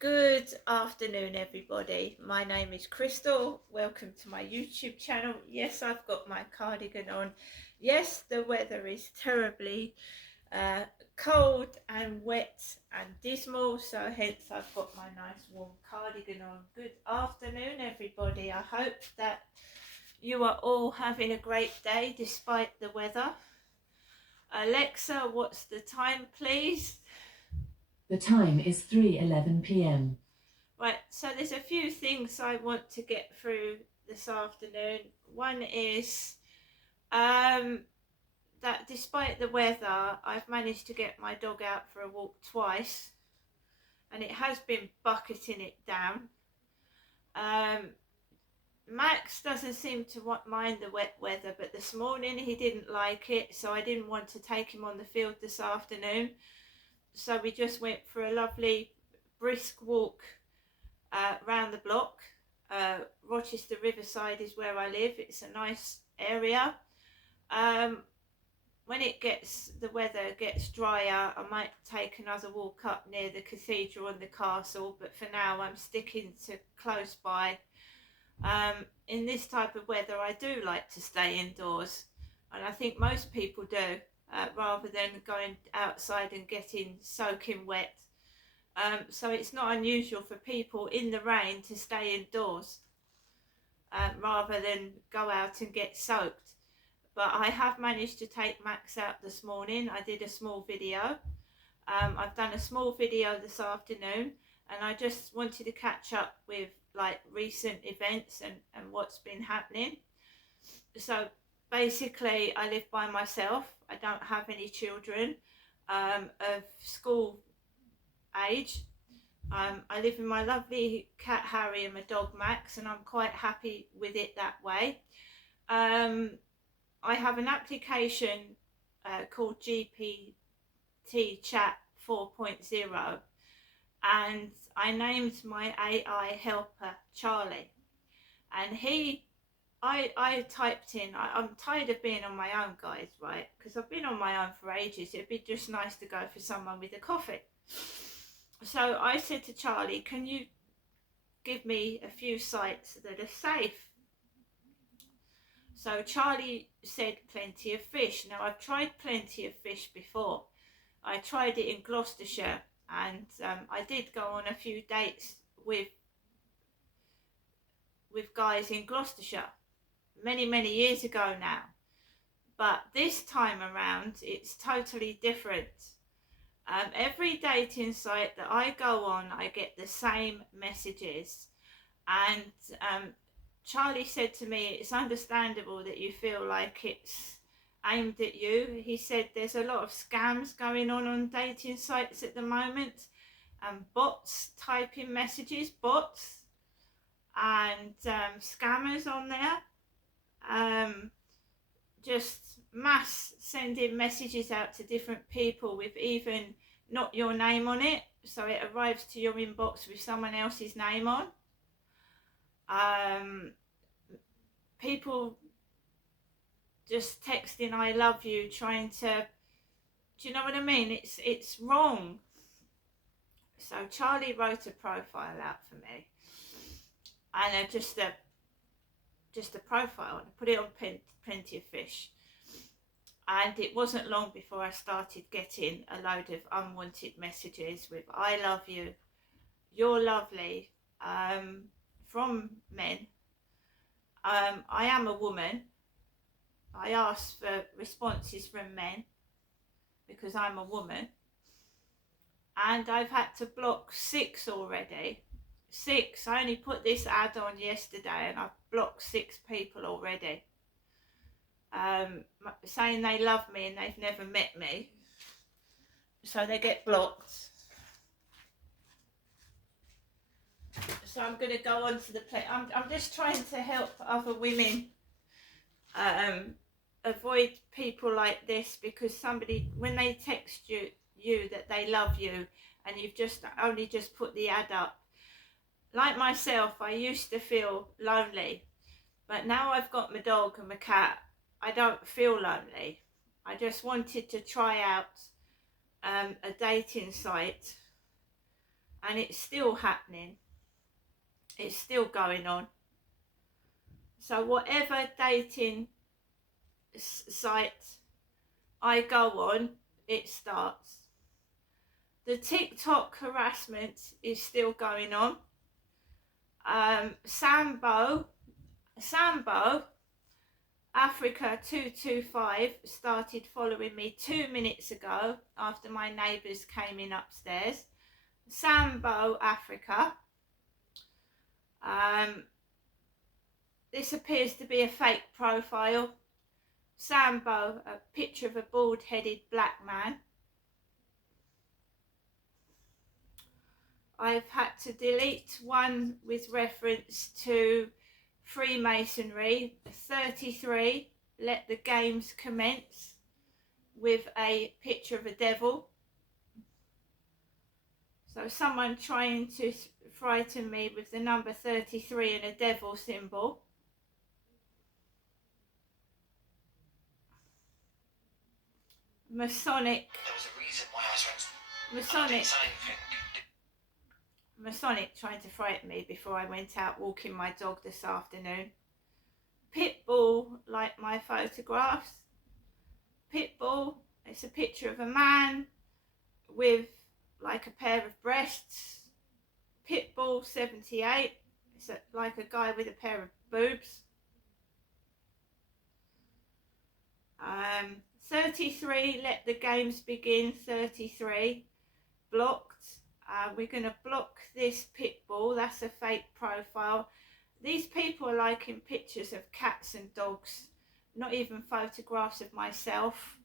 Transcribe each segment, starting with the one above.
Good afternoon, everybody. My name is Crystal. Welcome to my YouTube channel. Yes, I've got my cardigan on. Yes, the weather is terribly uh, cold and wet and dismal, so hence I've got my nice warm cardigan on. Good afternoon, everybody. I hope that you are all having a great day despite the weather. Alexa, what's the time, please? The time is 3:11 p.m. Right, so there's a few things I want to get through this afternoon. One is that despite the weather, I've managed to get my dog out for a walk twice, and it has been bucketing it down. Um, Max doesn't seem to mind the wet weather, but this morning he didn't like it, so I didn't want to take him on the field this afternoon. So we just went for a lovely brisk walk round the block. Rochester Riverside is where I live. It's a nice area. Um, when the weather gets drier, I might take another walk up near the cathedral and the castle, but for now I'm sticking to close by. In this type of weather, I do like to stay indoors, and I think most people do, rather than going outside and getting soaking wet. So it's not unusual for people in the rain to stay indoors rather than go out and get soaked. But I have managed to take Max out this morning. I did a small video. I've done a small video this afternoon, and I just wanted to catch up with like recent events and what's been happening. So basically, I live by myself. I don't have any children of school age. I live with my lovely cat Harry and my dog Max, and I'm quite happy with it that way. Um, I have an application called GPT Chat 4.0, and I named my AI helper Charlie. And I typed in, I'm tired of being on my own, guys, right? Because I've been on my own for ages. It'd be just nice to go for someone with a coffee. So I said to Charlie, can you give me a few sites that are safe? So Charlie said Plenty of Fish. Now I've tried Plenty of Fish before. I tried it in Gloucestershire, and I did go on a few dates with guys in Gloucestershire many years ago now. But this time around, it's totally different. Every dating site that I go on, I get the same messages. And Charlie said to me, it's understandable that you feel like it's aimed at you. He said there's a lot of scams going on dating sites at the moment, and bots typing messages, bots and scammers on there. Just mass sending messages out to different people with even not your name on it, so it arrives to your inbox with someone else's name on. People just texting I love you, trying to, do you know what I mean? It's wrong. So Charlie wrote a profile out for me, and just a profile, and put it on Plenty of Fish. And it wasn't long before I started getting a load of unwanted messages with I love you, you're lovely, from men. I am a woman. I ask for responses from men because I'm a woman. And I've had to block 6 already. 6. I only put this ad on yesterday and I've blocked 6 people already. Saying they love me and they've never met me. So they get blocked. So I'm going to go on to the play. I'm just trying to help other women avoid people like this, because somebody, when they text you that they love you and you've just put the ad up, like myself, I used to feel lonely, but now I've got my dog and my cat, I don't feel lonely. I just wanted to try out a dating site and it's still happening. It's still going on. So whatever dating site I go on, it starts. The TikTok harassment is still going on. Sambo Africa 225 started following me 2 minutes ago after my neighbours came in upstairs. Sambo Africa. This appears to be a fake profile. Sambo, a picture of a bald-headed black man. I've had to delete one with reference to Freemasonry. 33, let the games commence, with a picture of a devil. So someone trying to frighten me with the number 33 and a devil symbol. Masonic. There was a reason why I was Masonic trying to frighten me before I went out walking my dog this afternoon. Pitbull, like my photographs. Pitbull, it's a picture of a man with like a pair of breasts. Pitbull 78, it's like a guy with a pair of boobs. 33, let the games begin. 33, blocked. We're going to block this Pitbull, that's a fake profile. These people are liking pictures of cats and dogs, not even photographs of myself.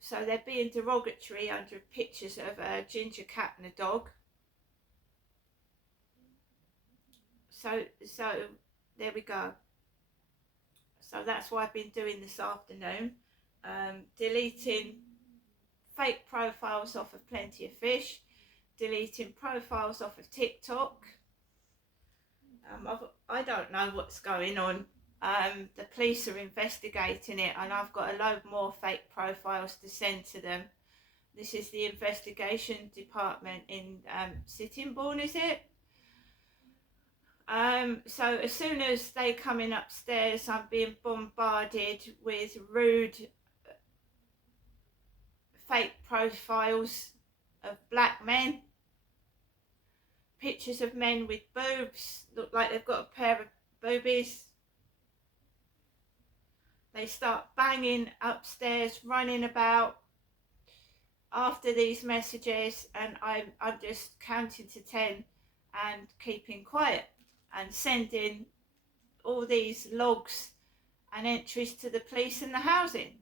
So they're being derogatory under pictures of a ginger cat and a dog. So there we go. So that's what I've been doing this afternoon. Deleting fake profiles off of Plenty of Fish, deleting profiles off of TikTok. I don't know what's going on. The police are investigating it, and I've got a load more fake profiles to send to them. This is the investigation department in Sittingbourne, is it? So as soon as they come in upstairs, I'm being bombarded with rude fake profiles of black men, pictures of men with boobs, look like they've got a pair of boobies. They start banging upstairs, running about after these messages, and I'm just counting to 10 and keeping quiet and sending all these logs and entries to the police and the housing.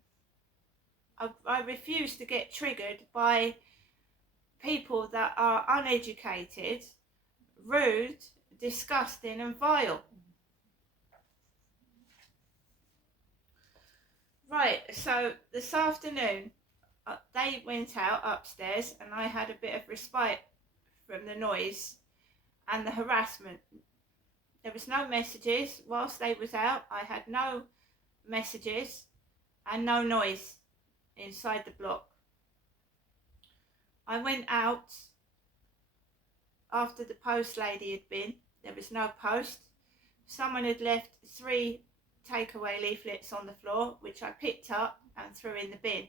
I refuse to get triggered by people that are uneducated, rude, disgusting and vile. Right, so this afternoon they went out upstairs and I had a bit of respite from the noise and the harassment. There was no messages whilst they was out. I had no messages and no noise inside the block. I went out after the post lady had been. There was no post. Someone had left 3 takeaway leaflets on the floor, which I picked up and threw in the bin.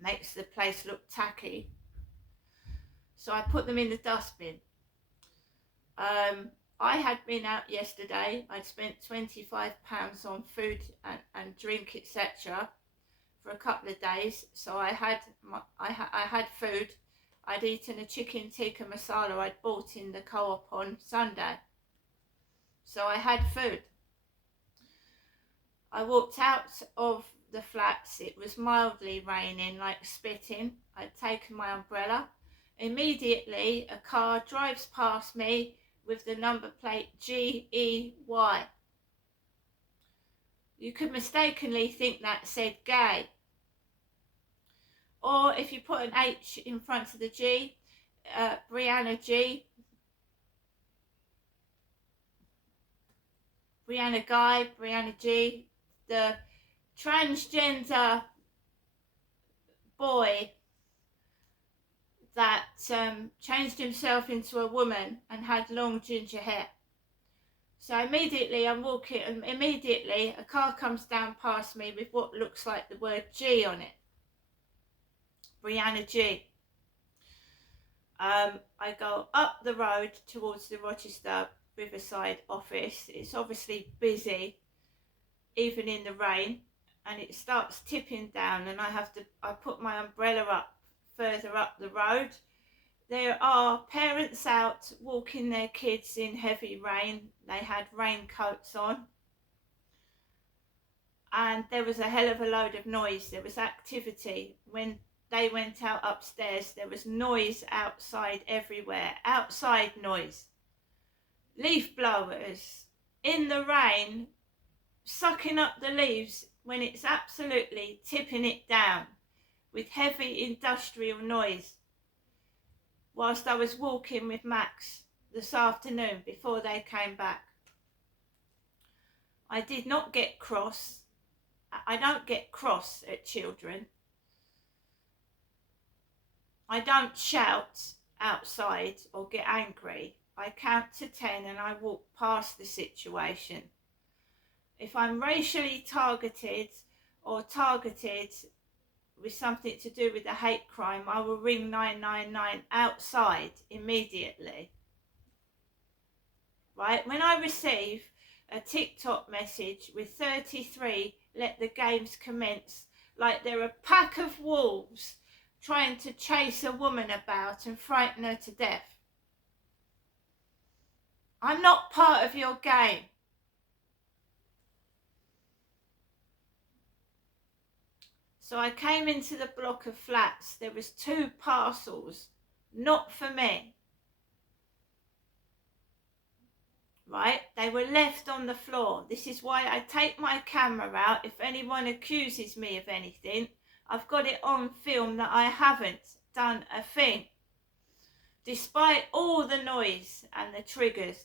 Makes the place look tacky. So I put them in the dustbin. I had been out yesterday. I'd spent £25 on food and drink, etc. for a couple of days. So I had food. I'd eaten a chicken tikka masala I'd bought in the Co-op on Sunday. So I had food. I walked out of the flats. It was mildly raining, like spitting. I'd taken my umbrella. Immediately a car drives past me with the number plate GEY. You could mistakenly think that said gay. Or if you put an H in front of the G, Brianna G, Brianna Guy, Brianna G, the transgender boy that changed himself into a woman and had long ginger hair. So immediately I'm walking, and immediately a car comes down past me with what looks like the word G on it. Brianna G. I go up the road towards the Rochester Riverside office. It's obviously busy, even in the rain, and it starts tipping down, and I put my umbrella up further up the road. There are parents out walking their kids in heavy rain. They had raincoats on. And there was a hell of a load of noise. There was activity. When they went out upstairs, there was noise outside everywhere. Outside noise. Leaf blowers in the rain, sucking up the leaves when it's absolutely tipping it down with heavy industrial noise. Whilst I was walking with Max this afternoon before they came back. I did not get cross. I don't get cross at children. I don't shout outside or get angry. I count to 10 and I walk past the situation. If I'm racially targeted or targeted with something to do with a hate crime, I will ring 999 outside immediately. Right? When I receive a TikTok message with 33, let the games commence, like they're a pack of wolves trying to chase a woman about and frighten her to death. I'm not part of your game. So I came into the block of flats. There was 2 parcels, not for me. Right? They were left on the floor. This is why I take my camera out. If anyone accuses me of anything, I've got it on film that I haven't done a thing. Despite all the noise and the triggers.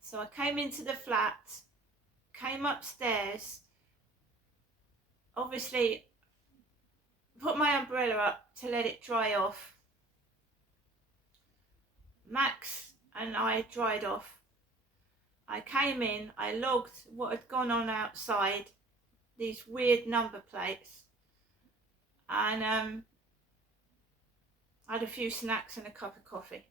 So I came into the flat, came upstairs, obviously put my umbrella up to let it dry off. Max and I dried off. I came in, I logged what had gone on outside, these weird number plates, and I had a few snacks and a cup of coffee.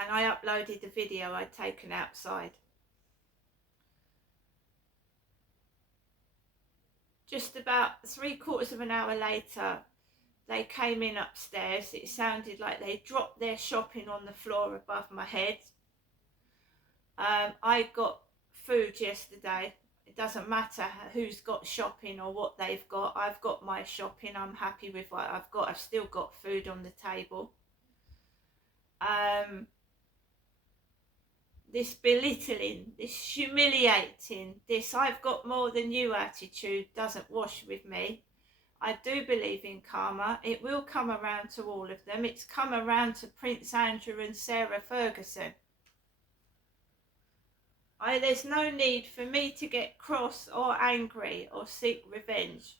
And I uploaded the video I'd taken outside. Just about 3/4 of an hour later, they came in upstairs. It sounded like they dropped their shopping on the floor above my head. I got food yesterday. It doesn't matter who's got shopping or what they've got. I've got my shopping. I'm happy with what I've got. I've still got food on the table. This belittling, this humiliating, this I've got more than you attitude doesn't wash with me. I do believe in karma. It will come around to all of them. It's come around to Prince Andrew and Sarah Ferguson. There's no need for me to get cross or angry or seek revenge.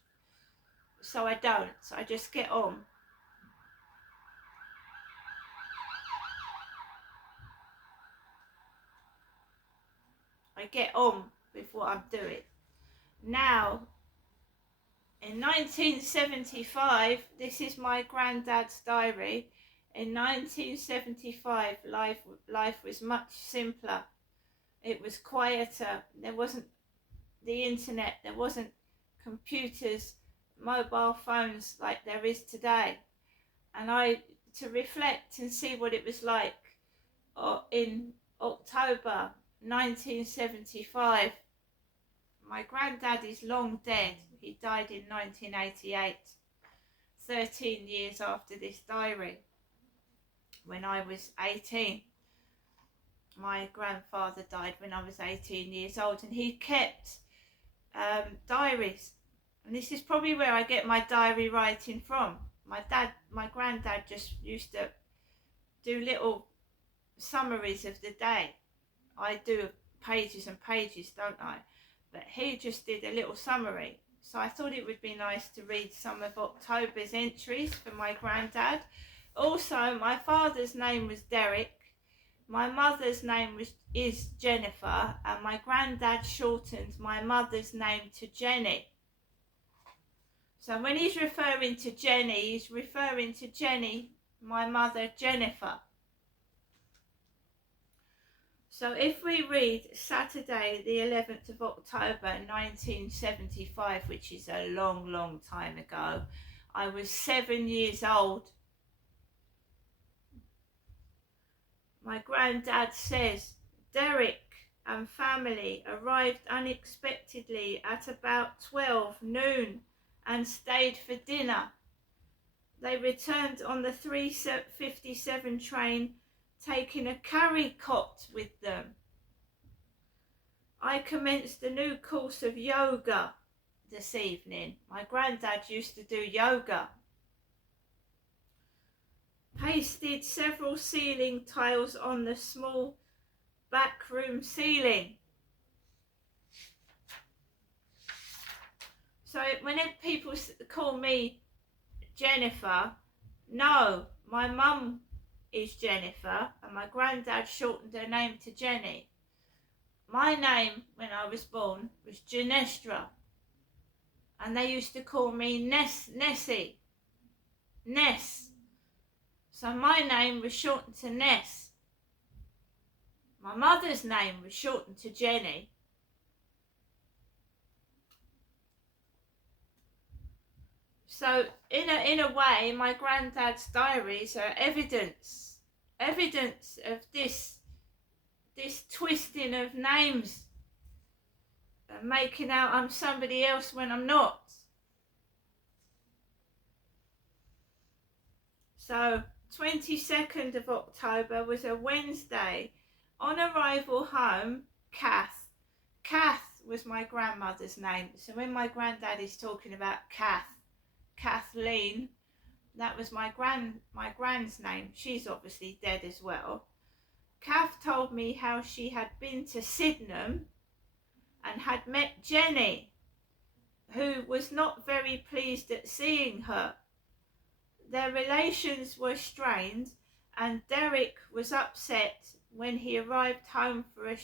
So I don't. I just get on. I get on with what I'm doing. Now, in 1975, this is my granddad's diary. In 1975, life was much simpler. It was quieter. There wasn't the internet. There wasn't computers, mobile phones like there is today. And to reflect and see what it was like in October 1975. My granddad is long dead. He died in 1988, 13 years after this diary, when I was 18. My grandfather died when I was 18 years old, and he kept diaries. And this is probably where I get my diary writing from. My granddad just used to do little summaries of the day. I do pages and pages, don't I? But he just did a little summary. So I thought it would be nice to read some of October's entries for my granddad. Also, my father's name was Derek, my mother's name is Jennifer, and my granddad shortened my mother's name to Jenny. So when he's referring to Jenny, he's referring to Jenny, my mother Jennifer. So if we read Saturday the 11th of October 1975, which is a long, long time ago, I was 7 years old. My granddad says, Derek and family arrived unexpectedly at about 12 noon and stayed for dinner. They returned on the 357 train, taking a carry cot with them. I commenced a new course of yoga this evening. My granddad used to do yoga. Pasted several ceiling tiles on the small back room ceiling. So whenever people call me Jennifer, no, my mum is Jennifer and my granddad shortened her name to Jenny. My name when I was born was Genestra, and they used to call me Nessie, Ness. So my name was shortened to Ness. My mother's name was shortened to Jenny. So in a way, my granddad's diaries are evidence of this twisting of names, and making out I'm somebody else when I'm not. So 22nd of October was a Wednesday. On arrival home, Kath was my grandmother's name. So when my granddad is talking about Kathleen, that was my grand's name. She's obviously dead as well. Kath told me how she had been to Sydenham and had met Jenny, who was not very pleased at seeing her. Their relations were strained, and Derek was upset when he arrived home for a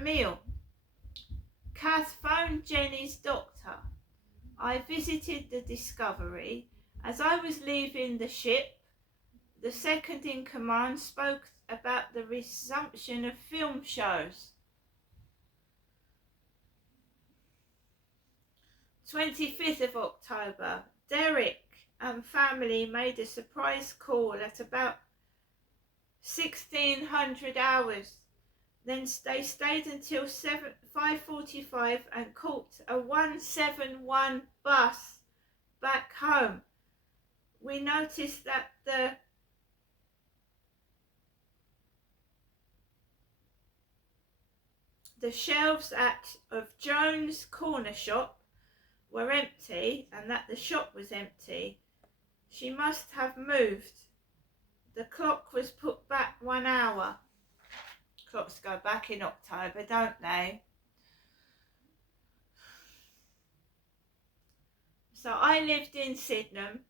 meal. Kath phoned Jenny's doctor. I visited the Discovery. As I was leaving the ship, the second in command spoke about the resumption of film shows. 25th of October, Derek and family made a surprise call at about 1600 hours. Then they stayed until 5:45 and caught a 171 bus back home. We noticed that the shelves of Jones' corner shop were empty and that the shop was empty. She must have moved. The clock was put back 1 hour. Clocks go back in October, don't they? So I lived in Sydenham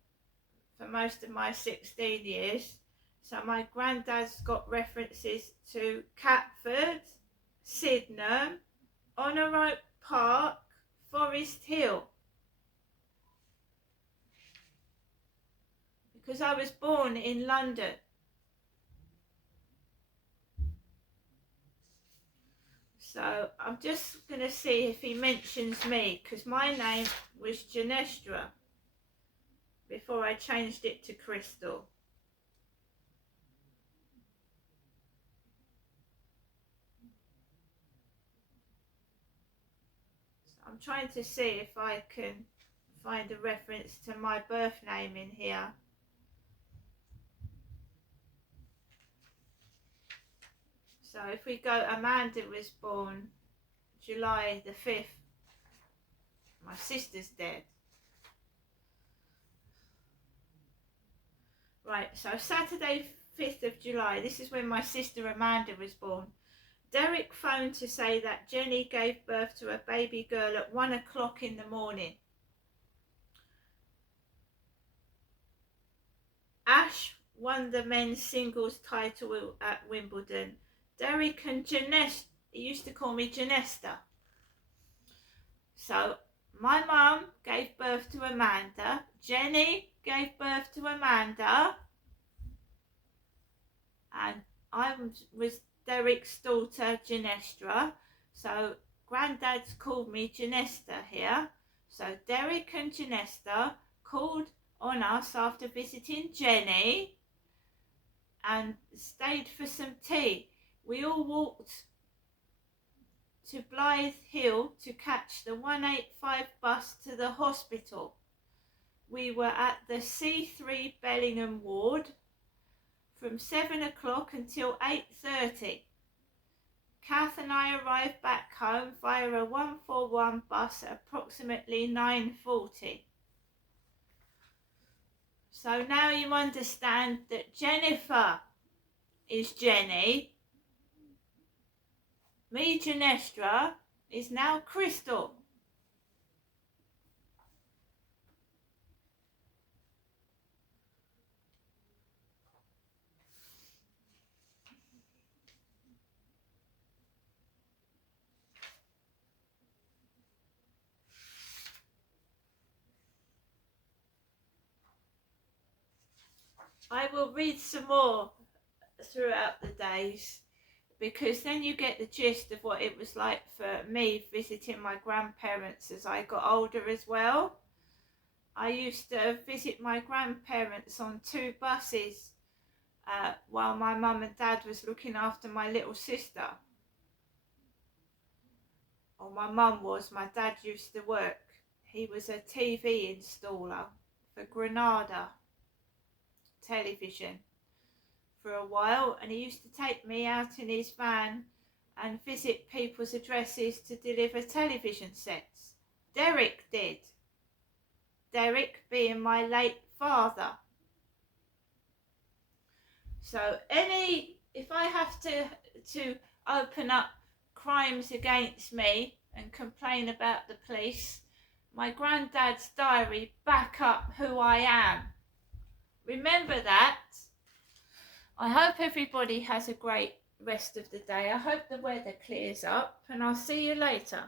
for most of my 16 years. So my granddad's got references to Catford, Sydenham, Honor Oak Park, Forest Hill. Because I was born in London. So I'm just going to see if he mentions me, because my name was Genestra before I changed it to Crystal. So I'm trying to see if I can find a reference to my birth name in here. So if we go, Amanda was born July the 5th. My sister's dead. Right, so Saturday 5th of July, this is when my sister Amanda was born. Derek phoned to say that Jenny gave birth to a baby girl at 1 o'clock in the morning. Ash won the men's singles title at Wimbledon. Derek and Janesta, he used to call me Janesta. So my mum gave birth to Amanda. Jenny gave birth to Amanda. And I was Derek's daughter, Janestra. So Granddad's called me Janesta here. So Derek and Janesta called on us after visiting Jenny and stayed for some tea. We all walked to Blythe Hill to catch the 185 bus to the hospital. We were at the C3 Bellingham ward from 7 o'clock until 8:30. Kath and I arrived back home via a 141 bus at approximately 9:40. So now you understand that Jennifer is Jenny. Me, Janestra, is now Crystal. I will read some more throughout the days, because then you get the gist of what it was like for me visiting my grandparents as I got older as well. I used to visit my grandparents on 2 buses while my mum and dad was looking after my little sister. Or my mum was, my dad used to work. He was a TV installer for Granada Television for a while, and he used to take me out in his van and visit people's addresses to deliver television sets. Derek did. Derek being my late father. So if I have to open up crimes against me and complain about the police, my granddad's diary back up who I am. Remember that. I hope everybody has a great rest of the day. I hope the weather clears up, and I'll see you later.